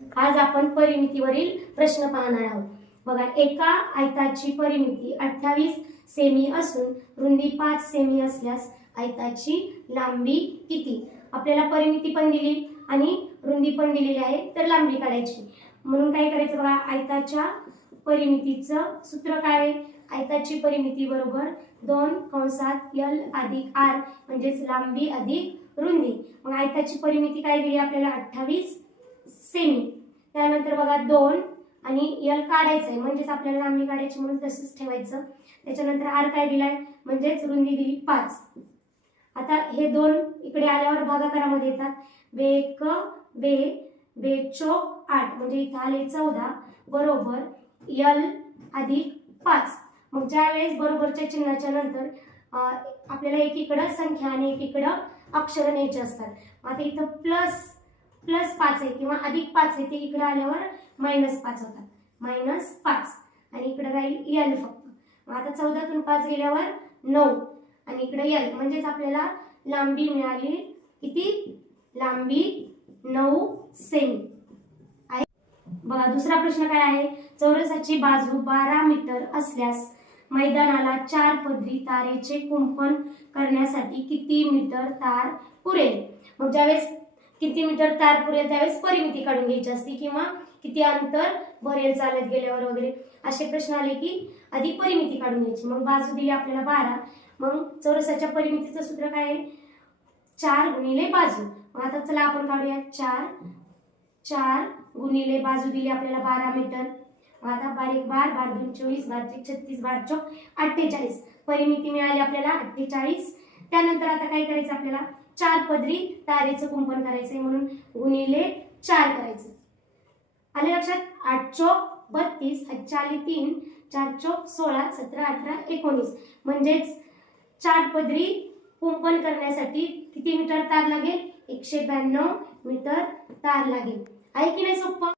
आज आपण परिमितीवरील प्रश्न पाहणार आहोत। बघा, एका आयताची परिमिती 28 सेमी असून रुंदी 5 सेमी असल्यास आयताची लांबी किती? आपल्याला परिमिती पण दिली आणि रुंदी पण दिलेली आहे, तर लांबी काढायची। म्हणून काय करायचं बघा, आयताच्या परिमितीचं सूत्र काय आहे? आयताची परिमिती बरोबर 2 कंसात l अधिक r म्हणजेच लांबी अधिक रुंदी। मग आयताची परिमिती काय दिली आपल्याला? 28 सेमी। त्यानंतर बघा 2 आणि l काढायचं आहे, म्हणजेच आपल्याला लांबी काढायची, म्हणून तसंच ठेवायचं। त्याच्यानंतर r काय दिलाय? म्हणजेच रुंदी दिली 5। आता हे 2 इकडे आल्यावर भागाकारामध्ये येतात। बेक बे बेचोक 8 म्हणजे इथे आले 14 बरोबर l अधिक 5। मग ज्या वेळेस बरोबरच्या चिन्हाच्या नंतर आपल्याला एकीकडे संख्या आणि एकीकडे अक्षर न्यायचे असतात। आता इथं प्लस 5 आहे किंवा अधिक 5 आहे, ते इकडे आल्यावर -5 होतात, -5 आणि इकडे राहील l फक्त। मग आता 14 तून 5 गेल्यावर 9 आणि इकडे l, म्हणजेच आपल्याला लांबी मिळाली किती? लांबी 9 सेमी आहे। बघा, दुसरा प्रश्न काय आहे? चौरसाची बाजू 12 मीटर असल्यास मैदानाला 4 पदरी तारेचे कुंपण करण्यासाठी किती मीटर तार पुरेल? मग ज्यावेळेस किती मीटर तार पुरेल त्यावेळेस परिमिती काढून घ्यायची असते, किंवा किती अंतर भरेल चालत गेल्यावर वगैरे असे प्रश्न आले की आधी परिमिती काढून घ्यायची। मग बाजू दिली आपल्याला 12, मग चौरसाच्या परिमितीचं सूत्र काय आहे? 4 गुणिले बाजू। मग आता चला आपण काढूया 4 गुणिले बाजू दिली आपल्याला 12 मीटर। मग आता 12 12 12 24 12 36 12 48 परिमिती मिळाली आपल्याला 48। त्यानंतर आता काय करायचं आपल्याला? 4 पदरी तारेचं कुंपण करायचंय, म्हणून गुणिले 4 करायचं। आले लक्षात? 8 चोक 32, 3 4 चोक 16 17 18 19 म्हणजेच 4 पदरी कुंपण करण्यासाठी किती मीटर तार लागेल? 192 मीटर तार लागेल। आहे की नाही सोपं?